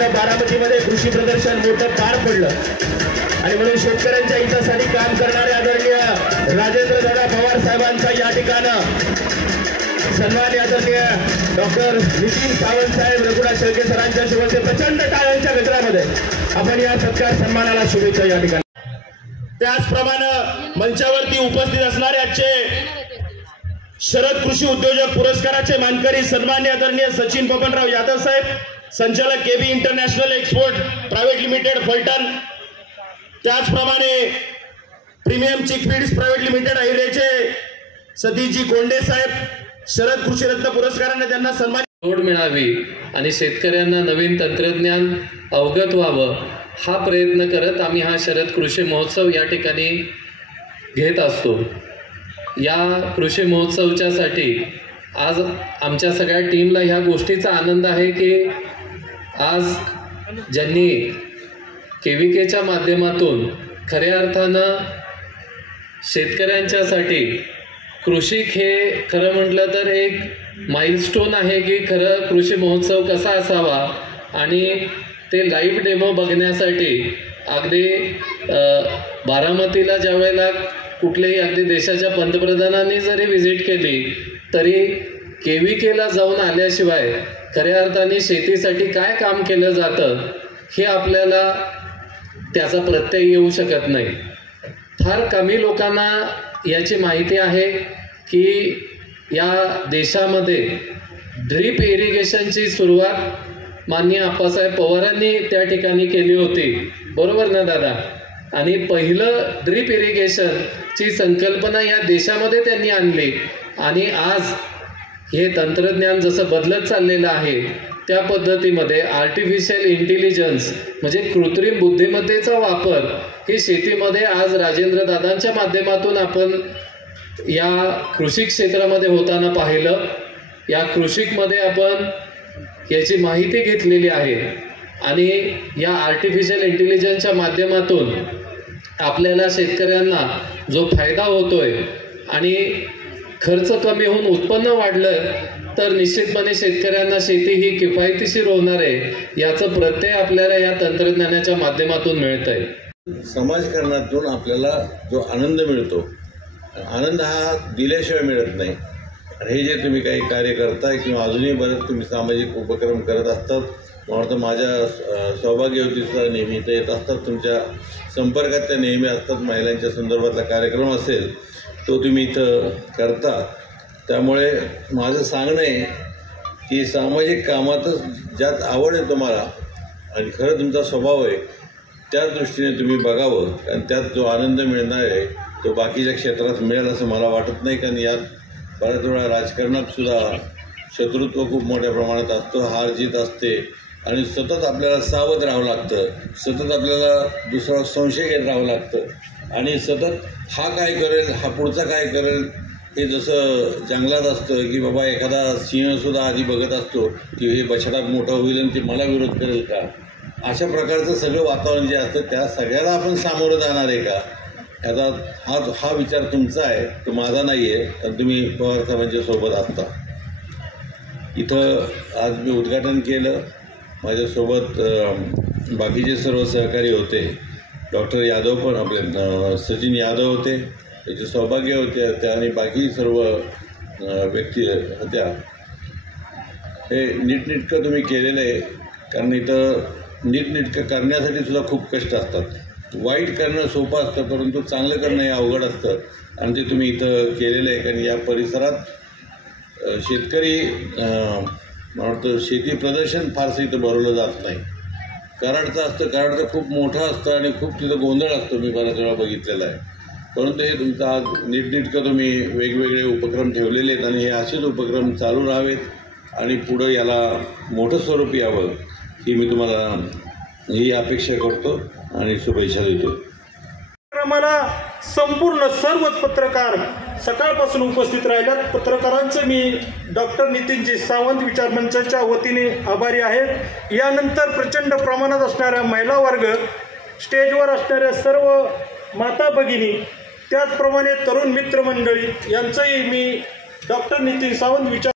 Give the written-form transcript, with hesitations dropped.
मित्रांनो बारामतीमध्ये कृषी प्रदर्शन मोठं पार पडलं आणि म्हणून शेतकऱ्यांच्या हितासाठी काम करणारे आदरणीय राजेंद्र दादा पवार साहेबांचा या ठिकाणी सन्मान आदरणीय डॉक्टर नितीन सावंत साहेब रघुनाथ शेळके सरांच्या शुभेच्छा प्रचंड टाळ्यांच्या गजरामध्ये आपण या सत्कार सन्मानाला शुभेच्छा या ठिकाणी। त्याचप्रमाणे मंचावरती उपस्थित असणारे आजचे शरद कृषी उद्योजक पुरस्काराचे मानकरी सन्मान्य आदरणीय सचिन बबनराव यादव साहेब संचालक KB international export private limited Phaltan, त्याचप्रमाणे प्रीमियम चिक फीड्स प्रायव्हेट लिमिटेड अहिरेचे सतीशजी कोंडे साहेब शरद कृषी रत्न पुरस्काराने त्यांना सन्मान जोड मिळावी आणि शेतकऱ्यांना नवीन तंत्रज्ञान अवगत व्हावं हा प्रयत्न करत आम्ही हा शरद कृषी महोत्सव या ठिकाणी घेत असतो। या कृषी महोत्सवाच्यासाठी आज आमच्या सगळ्या टीमला ह्या गोष्टीचा आनंद आहे की आज ज्यांनी केव्हीकेच्या माध्यमातून खऱ्या अर्थानं शेतकऱ्यांच्यासाठी कृषी हे खरं म्हटलं तर एक माइलस्टोन आहे की खरं कृषी महोत्सव कसा असावा आणि ते लाईव्ह डेमो बघण्यासाठी अगदी बारामतीला ज्या वेळेला कुठल्याही अगदी देशाच्या पंतप्रधानांनी जरी व्हिजिट केली तरी केव्हीकेला जाऊन आल्याशिवाय खऱ्या अर्थाने शेतीसाठी काय काम केलं जातं हे आपल्याला त्याचा प्रत्यय येऊ शकत नाही। फार कमी लोकांना याची माहिती आहे की या देशामध्ये ड्रीप इरिगेशनची सुरुवात माननीय आप्पासाहेब पवारांनी त्या ठिकाणी केली होती, बरोबर ना दादा? आणि पहिलं ड्रीप इरिगेशनची संकल्पना या देशामध्ये त्यांनी आणली आणि आज हे तंत्रज्ञान जसं बदलत चाललेलं आहे त्या पद्धतीमध्ये आर्टिफिशियल इंटेलिजन्स म्हणजे कृत्रिम बुद्धिमत्तेचा वापर ही शेतीमध्ये आज राजेंद्र दादांच्या माध्यमातून आपण या कृषी क्षेत्रामध्ये होताना पाहिलं। या कृषीमध्ये आपण याची माहिती घेतलेली आहे आणि या आर्टिफिशियल इंटेलिजन्सच्या माध्यमातून आपल्याला शेतकऱ्यांना जो फायदा होतोय आणि खर्च कमी होऊन उत्पन्न वाढलं तर निश्चितपणे शेतकऱ्यांना शेती ही किफायतशीर होणार आहे याचं प्रत्यय आपल्याला या तंत्रज्ञानाच्या माध्यमातून मिळतंय। समाजकारणातून आपल्याला जो आनंद मिळतो, आनंद हा दिल्याशिवाय मिळत नाही। आणि हे जे तुम्ही काही कार्य करताय किंवा अजूनही बरेच तुम्ही सामाजिक उपक्रम करत असतात, मला वाटतं माझ्या सौभाग्यवती सुद्धा नेहमी इथं येत असतात, तुमच्या संपर्कात त्या नेहमी असतात। महिलांच्या संदर्भातला कार्यक्रम असेल तो तुम्ही इथं करता, त्यामुळे माझं सांगणं आहे की सामाजिक कामातच ज्यात आवड आहे तुम्हाला आणि खरं तुमचा स्वभाव आहे त्याच दृष्टीने तुम्ही बघावं, कारण त्यात जो आनंद मिळणार आहे तो बाकीच्या क्षेत्रात मिळेल असं मला वाटत नाही। कारण यात बऱ्याच वेळा राजकारणात सुद्धा शत्रुत्व खूप मोठ्या प्रमाणात असतं, हार जीत असते आणि सतत आपल्याला सावध राहावं लागतं, सतत आपल्याला दुसरा संशय घेत राहावं लागतं आणि सतत हा काय करेल, हा पुढचा काय करेल, हे जसं जंगलात असतं की बाबा एखादा सिंहसुद्धा आधी बघत असतो की हे बछडा मोठा होईल आणि ते मला विरोध करेल का, अशा प्रकारचं सगळं वातावरण जे असतं त्या सगळ्याला आपण सामोरं जाणार आहे का, याचा हा विचार तुमचा आहे, तो माझा नाही आहे। तर तुम्ही पवार साहेबांच्या सोबत असता। इथं आज मी उद्घाटन केलं, माझ्यासोबत बाकीचे सर्व सहकारी होते, डॉक्टर यादव पण आपले सचिन यादव होते, त्याचे सौभाग्य होते त्या आणि बाकी सर्व व्यक्ती होत्या। हे नीटनेटकं तुम्ही केलेलं आहे, कारण इथं नीटनेटकं करण्यासाठी सुद्धा खूप कष्ट असतात। वाईट करणं सोपं असतं परंतु चांगलं करणं हे अवघड असतं आणि ते तुम्ही इथं केलेलं आहे। कारण या परिसरात शेतकरी मला वाटतं शेती प्रदर्शन फारसं इथं भरवलं जात नाही, कराडचं असतं, कराडचं खूप मोठं असतं आणि खूप तिथं गोंधळ असतो, मी बऱ्याच वेळा बघितलेला आहे। परंतु हे तुमचं आज नीटनेटकं तुम्ही वेगवेगळे उपक्रम ठेवलेले आहेत आणि हे असेच उपक्रम चालू राहावेत आणि पुढं याला मोठं स्वरूप यावं ही मी तुम्हाला ही अपेक्षा करतो आणि शुभेच्छा देतो। मला संपूर्ण सर्वच पत्रकार सकाळपासून उपस्थित राहिल्यात, पत्रकारांचे मी डॉक्टर नितीनजी सावंत विचार मंचाच्या वतीने आभारी आहे। यानंतर प्रचंड प्रमाणात असणाऱ्या महिला वर्ग, स्टेजवर असणाऱ्या सर्व माता भगिनी, त्याचप्रमाणे तरुण मित्रमंडळी यांचंही मी डॉक्टर नितीन सावंत विचार